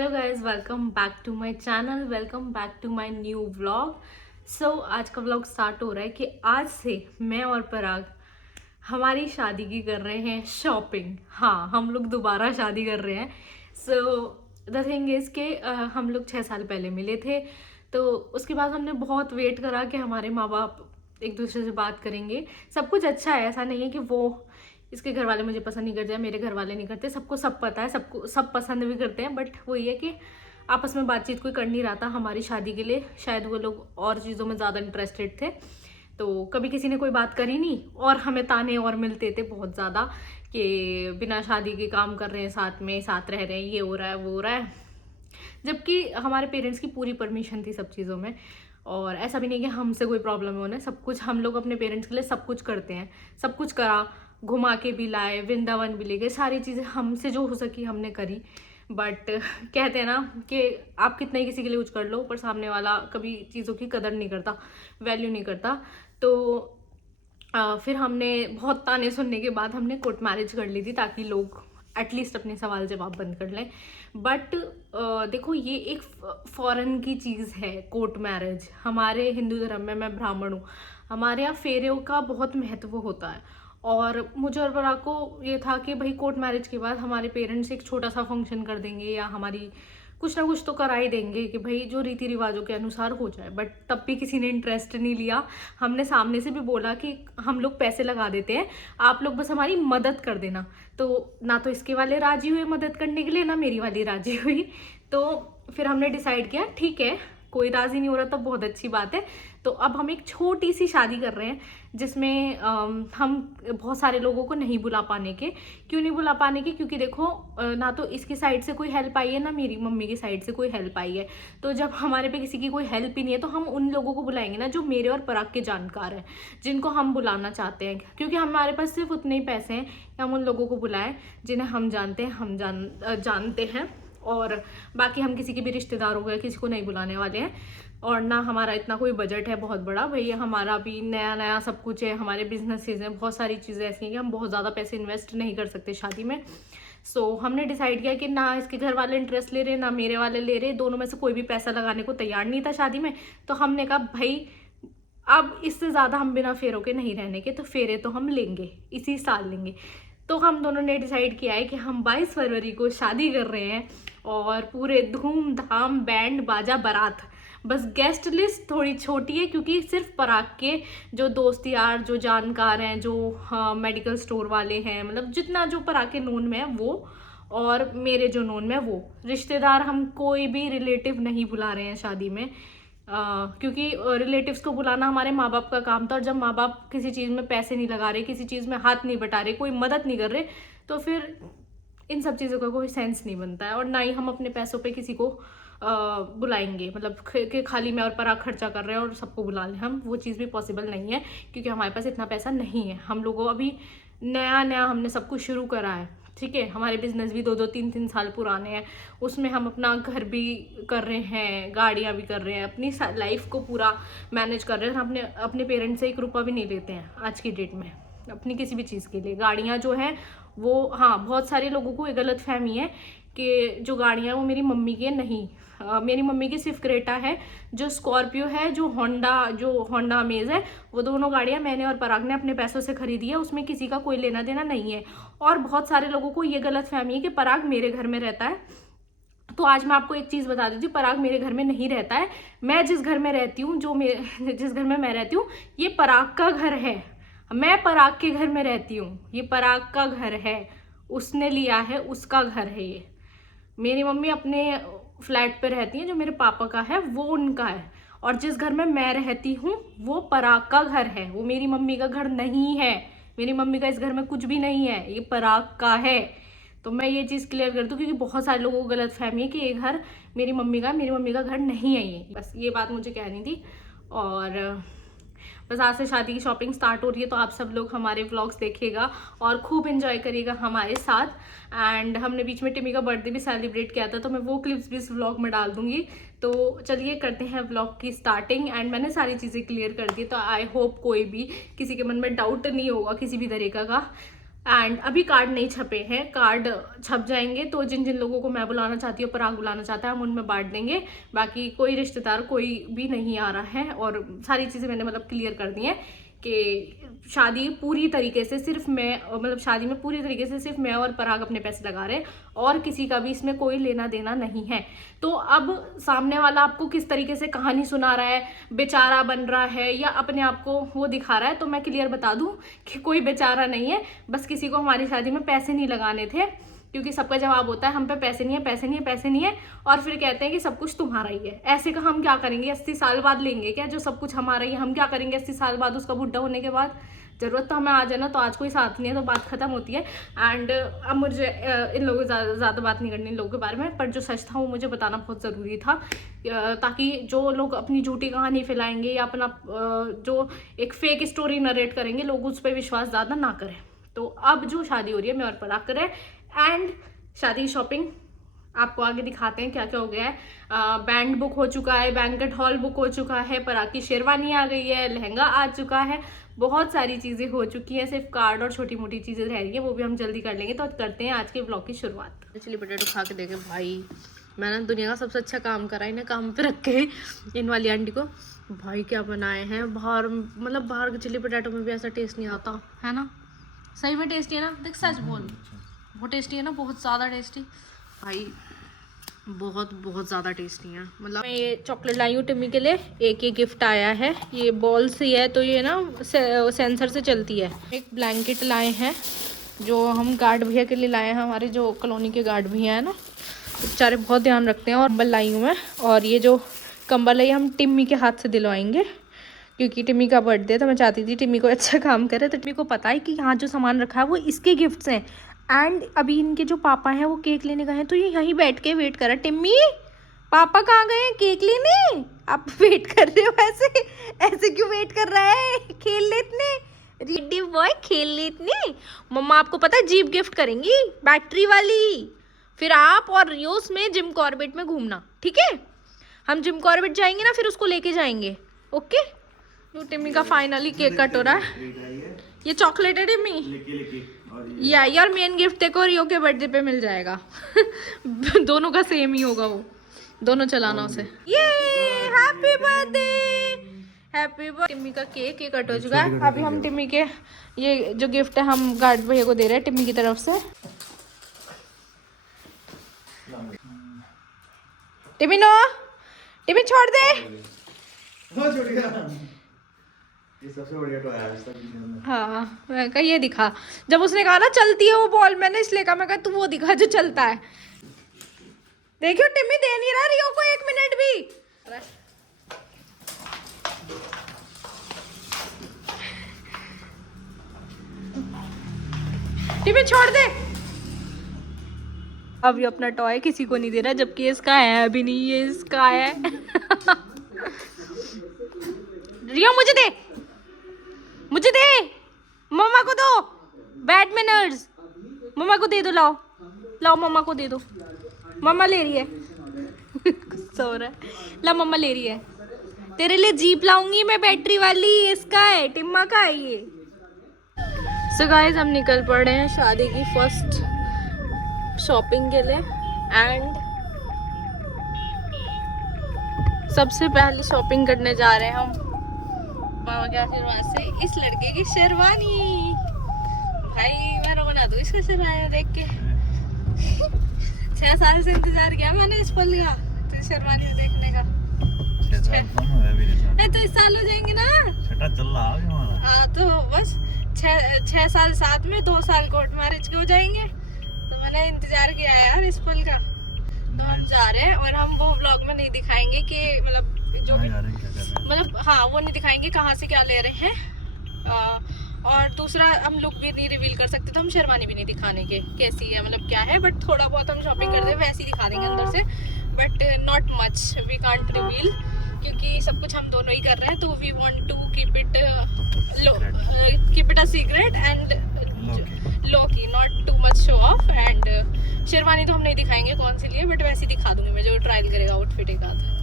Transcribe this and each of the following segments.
Hello guys, welcome back to my channel. Welcome back to my new vlog. आज का vlog start हो रहा है कि आज से मैं और पराग हमारी शादी की कर रहे हैं शॉपिंग। हाँ, हम लोग दोबारा शादी कर रहे हैं। द थिंग इज़ के हम लोग 6 साल पहले मिले थे, तो उसके बाद हमने बहुत वेट करा कि हमारे माँ बाप एक दूसरे से बात करेंगे। सब कुछ अच्छा है, ऐसा नहीं है कि वो इसके घर वाले मुझे पसंद नहीं करते, मेरे घर वाले नहीं करते। सबको सब पता है, सबको सब पसंद भी करते हैं, बट वो ये कि आपस में बातचीत कोई कर नहीं रहा था हमारी शादी के लिए। शायद वो लोग और चीज़ों में ज़्यादा इंटरेस्टेड थे, तो कभी किसी ने कोई बात करी नहीं। और हमें ताने और मिलते थे बहुत ज़्यादा कि बिना शादी के काम कर रहे हैं, साथ में साथ रह रहे हैं, ये हो रहा है वो हो रहा है। जबकि हमारे पेरेंट्स की पूरी परमिशन थी सब चीज़ों में, और ऐसा भी नहीं कि हमसे कोई प्रॉब्लम है उन्हें। सब कुछ हम लोग अपने पेरेंट्स के लिए सब कुछ करते हैं, सब कुछ करा, घुमा के भी लाए, वृंदावन भी ले गए, सारी चीज़ें हमसे जो हो सकी हमने करी। बट कहते हैं ना कि आप कितना ही किसी के लिए कुछ कर लो, पर सामने वाला कभी चीज़ों की कदर नहीं करता, वैल्यू नहीं करता। तो फिर हमने बहुत ताने सुनने के बाद हमने कोर्ट मैरिज कर ली थी, ताकि लोग एटलीस्ट अपने सवाल जवाब बंद कर लें। बट देखो, ये एक फॉरेन की चीज़ है कोर्ट मैरिज। हमारे हिंदू धर्म में, मैं ब्राह्मण हूँ, हमारे यहाँ फेरों का बहुत महत्व होता है। और मुझे और बड़ा को ये था कि भाई कोर्ट मैरिज के बाद हमारे पेरेंट्स एक छोटा सा फंक्शन कर देंगे, या हमारी कुछ ना कुछ तो करा ही देंगे कि भाई जो रीति रिवाजों के अनुसार हो जाए। बट तब भी किसी ने इंटरेस्ट नहीं लिया। हमने सामने से भी बोला कि हम लोग पैसे लगा देते हैं, आप लोग बस हमारी मदद कर देना। तो ना तो इसके वाले राजी हुए मदद करने के लिए, ना मेरी वाली राजी हुई। तो फिर हमने डिसाइड किया ठीक है, कोई राजी नहीं हो रहा तो बहुत अच्छी बात है। तो अब हम एक छोटी सी शादी कर रहे हैं, जिसमें हम बहुत सारे लोगों को नहीं बुला पाने के। क्यों नहीं बुला पाने के? क्योंकि देखो, ना तो इसकी साइड से कोई हेल्प आई है, ना मेरी मम्मी की साइड से कोई हेल्प आई है। तो जब हमारे पे किसी की कोई हेल्प ही नहीं है, तो हम उन लोगों को बुलाएंगे ना जो मेरे और पराग के जानकार हैं, जिनको हम बुलाना चाहते हैं। क्योंकि हमारे पास सिर्फ उतने ही पैसे हैं कि हम उन लोगों को बुलाएं जिन्हें हम जानते हैं, हम जानते हैं। और बाकी हम किसी के भी रिश्तेदार हो गए, किसी को नहीं बुलाने वाले हैं। और ना हमारा इतना कोई बजट है बहुत बड़ा, भैया हमारा भी नया नया सब कुछ है, हमारे बिजनेसेस हैं, बहुत सारी चीज़ें ऐसी हैं कि हम बहुत ज़्यादा पैसे इन्वेस्ट नहीं कर सकते शादी में। हमने डिसाइड किया कि ना इसके घर वाले इंटरेस्ट ले रहे, ना मेरे वाले ले रहे, दोनों में से कोई भी पैसा लगाने को तैयार नहीं था शादी में। तो हमने कहा भाई अब इससे ज़्यादा हम बिना फेरों के नहीं रहने के, तो फेरे तो हम लेंगे, इसी साल लेंगे। तो हम दोनों ने डिसाइड किया है कि हम 22 फरवरी को शादी कर रहे हैं, और पूरे धूमधाम, बैंड बाजा बारात। बस गेस्ट लिस्ट थोड़ी छोटी है, क्योंकि सिर्फ पराग के जो दोस्त यार, जो जानकार हैं, जो मेडिकल स्टोर वाले हैं, मतलब जितना जो पराग के नोन में है वो, और मेरे जो नोन में वो। रिश्तेदार हम कोई भी रिलेटिव नहीं बुला रहे हैं शादी में, क्योंकि रिलेटिव्स को बुलाना हमारे माँ बाप का काम था। और जब माँ बाप किसी चीज़ में पैसे नहीं लगा रहे, किसी चीज़ में हाथ नहीं बटा रहे, कोई मदद नहीं कर रहे, तो फिर इन सब चीज़ों का कोई सेंस नहीं बनता है। और ना ही हम अपने पैसों पे किसी को बुलाएंगे, मतलब कि खाली मैं और पराग खर्चा कर रहे हैं और सबको बुला लें हम, वो चीज़ भी पॉसिबल नहीं है, क्योंकि हमारे पास इतना पैसा नहीं है। हम लोगों अभी नया नया हमने सब कुछ शुरू करा है, ठीक है। हमारे बिजनेस भी 2-2 3-3 साल पुराने हैं, उसमें हम अपना घर भी कर रहे हैं, गाड़ियाँ भी कर रहे हैं, अपनी लाइफ को पूरा मैनेज कर रहे हैं। हम अपने पेरेंट्स से 1 रुपया भी नहीं लेते हैं आज की डेट में अपनी किसी भी चीज़ के लिए। गाड़ियाँ जो हैं वो, हाँ, बहुत सारे लोगों को एक गलत फहमी है कि जो गाड़ियाँ वो मेरी मम्मी की नहीं। मेरी मम्मी की सिर्फ क्रेटा है, जो स्कॉर्पियो है, जो होंडा अमेज है, वो दोनों गाड़ियाँ मैंने और पराग ने अपने पैसों से खरीदी है। उसमें किसी का कोई लेना देना नहीं है। और बहुत सारे लोगों को ये गलत फहमी है कि पराग मेरे घर में रहता है। तो आज मैं आपको एक चीज़ बता देती हूँ, पराग मेरे घर में नहीं रहता है। मैं जिस घर में रहती हूँ, जिस घर में मैं रहती हूँ, ये पराग का घर है। मैं पराग के घर में रहती हूँ, ये पराग का घर है, उसने लिया है, उसका घर है ये। मेरी मम्मी अपने फ्लैट पे रहती है, जो मेरे पापा का है वो उनका है। और जिस घर में मैं रहती हूँ वो पराग का घर है, वो मेरी मम्मी का घर नहीं है। मेरी मम्मी का इस घर में कुछ भी नहीं है, ये पराग का है। तो मैं ये चीज़ क्लियर कर दूँ, क्योंकि बहुत सारे लोगों को गलत फहमी है कि ये घर मेरी मम्मी का घर नहीं है ये। बस ये बात मुझे कहनी थी। और बस आज से शादी की शॉपिंग स्टार्ट हो रही है, तो आप सब लोग हमारे व्लॉग्स देखिएगा और खूब एंजॉय करिएगा हमारे साथ। एंड हमने बीच में टिमी का बर्थडे भी सेलिब्रेट किया था, तो मैं वो क्लिप्स भी इस व्लॉग में डाल दूंगी। तो चलिए करते हैं व्लॉग की स्टार्टिंग। एंड मैंने सारी चीज़ें क्लियर कर दी, तो आई होप कोई भी किसी के मन में डाउट नहीं होगा किसी भी तरीका का। एंड अभी कार्ड नहीं छपे हैं, कार्ड छप जाएंगे तो जिन जिन लोगों को मैं बुलाना चाहती हूँ, पराग बुलाना चाहता है, हम उनमें बांट देंगे। बाकी कोई रिश्तेदार कोई भी नहीं आ रहा है और सारी चीज़ें मैंने मतलब क्लियर कर दी हैं कि शादी पूरी तरीके से सिर्फ मैं, मतलब शादी में पूरी तरीके से सिर्फ मैं और पराग अपने पैसे लगा रहे हैं और किसी का भी इसमें कोई लेना देना नहीं है। तो अब सामने वाला आपको किस तरीके से कहानी सुना रहा है, बेचारा बन रहा है या अपने आप को वो दिखा रहा है, तो मैं क्लियर बता दूं कि कोई बेचारा नहीं है, बस किसी को हमारी शादी में पैसे नहीं लगाने थे, क्योंकि सबका जवाब होता है हम पे पैसे नहीं है, पैसे नहीं है, पैसे नहीं है, और फिर कहते हैं कि सब कुछ तुम्हारा ही है। ऐसे का हम क्या करेंगे, 80 साल बाद लेंगे क्या जो सब कुछ हमारा ही है? हम क्या करेंगे 80 साल बाद, उसका बुढ़ा होने के बाद? ज़रूरत तो हमें आ जाना, तो आज कोई साथ नहीं है तो बात खत्म होती है। एंड अब मुझे इन लोगों से ज़्यादा बात नहीं करनी इन लोगों के बारे में, पर जो सच था वो मुझे बताना बहुत ज़रूरी था, ताकि जो लोग अपनी झूठी कहानी फैलाएंगे या अपना जो एक फेक स्टोरी नरेट करेंगे, लोग उस पर विश्वास ज़्यादा ना करें। तो अब जो शादी हो रही है मैं और पराग करें, एंड शादी शॉपिंग आपको आगे दिखाते हैं क्या क्या हो गया है। बैंड बुक हो चुका है, बैंकेट हॉल बुक हो चुका है, पराग की शेरवानी आ गई है, लहंगा आ चुका है, बहुत सारी चीज़ें हो चुकी हैं, सिर्फ कार्ड और छोटी मोटी चीज़ें रह रही है, वो भी हम जल्दी कर लेंगे। तो करते हैं आज के ब्लॉग की शुरुआत। चिली पटेटो खा के देखे भाई, मैंने दुनिया का सबसे अच्छा काम करा, इन्हें काम पे रख के इन वाली आंटी को। भाई क्या बनाए हैं, बाहर मतलब बाहर के चिली पटेटो में भी ऐसा टेस्ट नहीं आता है ना, सही में टेस्टी है ना, देख सच बोल, बहुत टेस्टी है ना, बहुत ज़्यादा टेस्टी भाई, बहुत बहुत ज़्यादा टेस्टी है। मतलब मैं ये चॉकलेट लाई हूँ टिम्मी के लिए, एक ये गिफ्ट आया है, ये बॉल से है तो ये ना सेंसर से चलती है। एक ब्लैंकेट लाए हैं जो हम गार्ड भैया के लिए लाए हैं, हमारे जो कॉलोनी के गार्ड भैया है ना, बेचारे बहुत ध्यान रखते हैं। और कंबल लाई हूँ मैं, और ये जो कंबल है ये हम टिम्मी के हाथ से दिलवाएंगे, क्योंकि टिम्मी का बर्थडे, तो मैं चाहती थी टिम्मी को अच्छा काम करे। तो टिम्मी को पता है कि यहाँ जो सामान रखा है वो इसके गिफ्ट्स हैं, एंड अभी इनके जो पापा हैं वो केक लेने गए हैं, तो ये यहीं बैठ के वेट कर रहा है। टिम्मी पापा कहाँ गए हैं केक लेने? आप वेट कर रहे हो ऐसे, ऐसे क्यों वेट कर रहा है? खेल ले इतने, रेडी बॉय खेल ले इतने। मम्मा आपको पता है जीप गिफ्ट करेंगी बैटरी वाली, फिर आप और रियोस में जिम कॉर्बेट में घूमना, ठीक है? हम जिम कॉर्बेट जाएंगे ना, फिर उसको लेके जाएंगे, ओके? तो टिम्मी का फाइनली केक कट हो रहा है। ये चॉकलेट है टिम्मी, या यार मेन गिफ्ट देखो रियो के बर्थडे पे मिल जाएगा दोनों का सेम ही होगा, वो दोनों चलाना उसे। ये happy birthday, happy birthday. Timmy का केक ये कट हो चुका है। अभी हम टिम्मी के ये जो गिफ्ट है हम गार्ड भैया को दे रहे हैं टिम्मी की तरफ से। टिम्मी नो, टिम्मी छोड़ दे। ये सबसे बढ़िया तो है आज तक में। हाँ मैं कहा ये दिखा, जब उसने कहा ना चलती है वो बॉल, मैंने इसलिए कहा, मैं कहा तू वो दिखा जो चलता है। देखियो टिम्मी दे नहीं रहा रियो को 1 मिनट भी। टिम्मी छोड़ दे। अब ये अपना टॉय किसी को नहीं दे रहा, जबकि इसका है अभी नहीं, ये इसका है रियो मुझे दे, मुझे दे, मम्मा को दो, बैड मैनर्स, मम्मा को दे दो, लाओ लाओ मम्मा को दे दो, मम्मा ले रही है सो रहा है, ला मम्मा ले रही है, तेरे लिए जीप लाऊंगी मैं बैटरी वाली, इसका है, टिम्मा का है ये। सो गाइस हम निकल पड़े हैं शादी की फर्स्ट शॉपिंग के लिए, एंड सबसे पहले शॉपिंग करने जा रहे हैं हम मामा के आशीर्वाद से इस लड़के की शेरवानी। भाई मैं रोना दूं इसका शेरवानी देख के 6 साल से इंतजार किया मैंने इस पल का, तो शेरवानी देखने का। 6 साल कम है अभी नहीं, तो इस साल हो जाएंगे ना, छठा चल रहा है हमारा। हाँ तो बस 6 साल साथ में 2 साल कोर्ट मैरिज के हो जाएंगे, तो मैंने इंतजार किया है यार इस पल का। तो हम जा रहे हैं, और हम वो व्लॉग में नहीं दिखाएंगे कि मतलब जो भी मतलब हाँ वो नहीं दिखाएंगे कहाँ से क्या ले रहे हैं, और दूसरा हम लुक भी नहीं रिवील कर सकते, तो हम शेरवानी भी नहीं दिखाने के कैसी है मतलब क्या है, बट थोड़ा बहुत हम शॉपिंग करते हैं वैसे ही दिखा देंगे अंदर से, but not much we can't reveal, क्योंकि सब कुछ हम दोनों ही कर रहे हैं, तो we want to keep it a secret and low key, not too much show off. And sherwani तो हम नहीं दिखाएंगे कौन सी लिए, बट वैसे ही दिखा दूंगी मैं, जो ट्रायल करेगा आउटफिट एक आधा।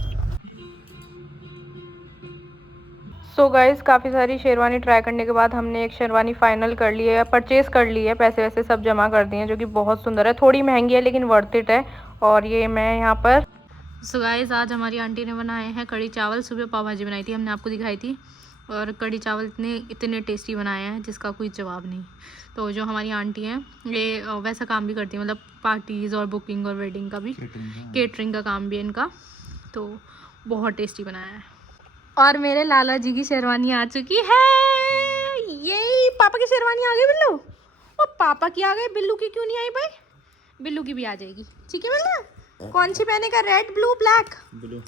सो गाइस काफ़ी सारी शेरवानी ट्राई करने के बाद हमने एक शेरवानी फ़ाइनल कर ली है, परचेज़ कर ली है, पैसे वैसे सब जमा कर दिए हैं, जो कि बहुत सुंदर है। थोड़ी महंगी है लेकिन वर्थ इट है। और ये मैं यहाँ पर सो गाइस आज हमारी आंटी ने बनाए हैं कढ़ी चावल। सुबह पाव भाजी बनाई थी, हमने आपको दिखाई थी। और कढ़ी चावल इतने टेस्टी बनाए हैं जिसका कोई जवाब नहीं। तो जो हमारी आंटी हैं ये वैसा काम भी करती है, मतलब पार्टीज़ और बुकिंग और वेडिंग का भी, केटरिंग का काम भी है इनका। तो बहुत टेस्टी बनाया है। और मेरे लाला जी की शेरवानी आ चुकी है। यही पापा की शेरवानी आ गई बिल्लू। और पापा की आ गई, बिल्लू की क्यों नहीं आई भाई? बिल्लू की भी आ जाएगी, ठीक है बिल्लू। कौन सी पहनेगा, red blue black? Blue.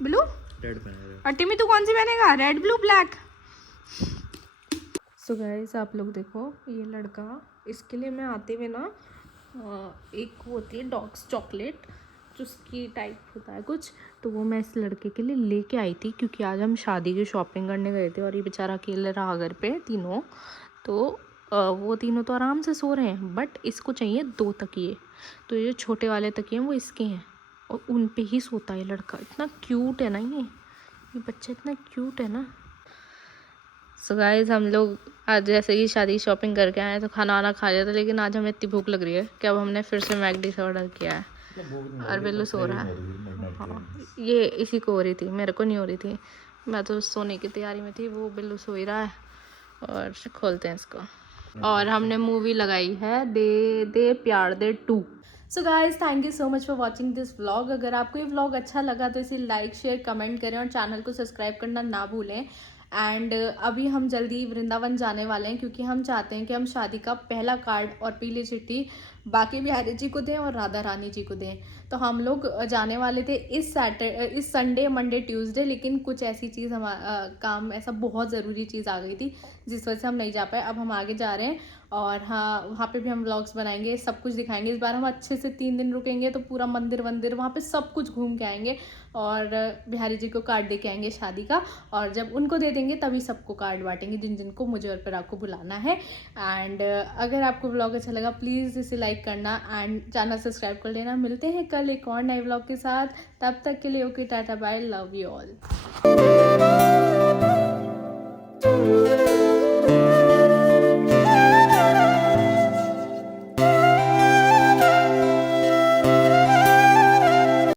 Blue red पहनेगा। और टिमी तू कौन सी पहनेगा, red blue black? So guys आप लोग देखो, ये लड़का, इसके लिए मैं आते हुए ना एक होती है डॉग्स चॉकलेट, चुस्की टाइप होता है कुछ, तो वो मैं इस लड़के के लिए लेके आई थी क्योंकि आज हम शादी की शॉपिंग करने गए थे और ये बेचारा अकेले रहा घर पे तीनों। तो वो तीनों तो आराम से सो रहे हैं, बट इसको चाहिए 2 तकिए। तो ये जो छोटे वाले तकिए हैं वो इसके हैं और उन पे ही सोता है लड़का। इतना क्यूट है ना ये बच्चा इतना क्यूट है ना। सो गाइस हम लोग आज जैसे ही शादी की शॉपिंग करके आए तो खाना वाना खा लिया था, लेकिन आज हमें इतनी भूख लग रही है कि अब हमने फिर से मैकडी से ऑर्डर किया है। और बिल्लू सो रहा है। हाँ, ये इसी को हो रही थी, मेरे को नहीं हो रही थी। मैं तो सोने की तैयारी में थी, वो बिल्लू सो ही रहा है। और खोलते हैं इसको। और हमने मूवी लगाई है दे दे प्यार दे 2। So guys thank you so much for watching this vlog. अगर आपको ये व्लॉग अच्छा लगा तो इसे लाइक शेयर कमेंट करें और चैनल को सब्सक्राइब करना ना भूलें। एंड अभी हम जल्दी वृंदावन जाने वाले हैं क्योंकि हम चाहते हैं कि हम शादी का पहला कार्ड और पीली चिट्ठी बाकी बिहारी जी को दें और राधा रानी जी को दें। तो हम लोग जाने वाले थे इस संडे मंडे ट्यूसडे, लेकिन कुछ ऐसी चीज़ काम ऐसा बहुत ज़रूरी चीज़ आ गई थी जिस वजह से हम नहीं जा पाए। अब हम आगे जा रहे हैं और हाँ वहाँ पे भी हम व्लॉग्स बनाएंगे, सब कुछ दिखाएंगे। इस बार हम अच्छे से 3 दिन रुकेंगे तो पूरा मंदिर वहाँ पे सब कुछ घूम के आएंगे और बिहारी जी को कार्ड दे के आएंगे शादी का। और जब उनको दे देंगे तभी सबको कार्ड बांटेंगे जिन जिन को मुझे और पराग को बुलाना है। एंड अगर आपको व्लॉग अच्छा लगा प्लीज़ इसे लाइक करना एंड चैनल सब्सक्राइब कर लेना। मिलते हैं कल एक और नए व्लॉग के साथ, तब तक के लिए okay tata bye, love you all.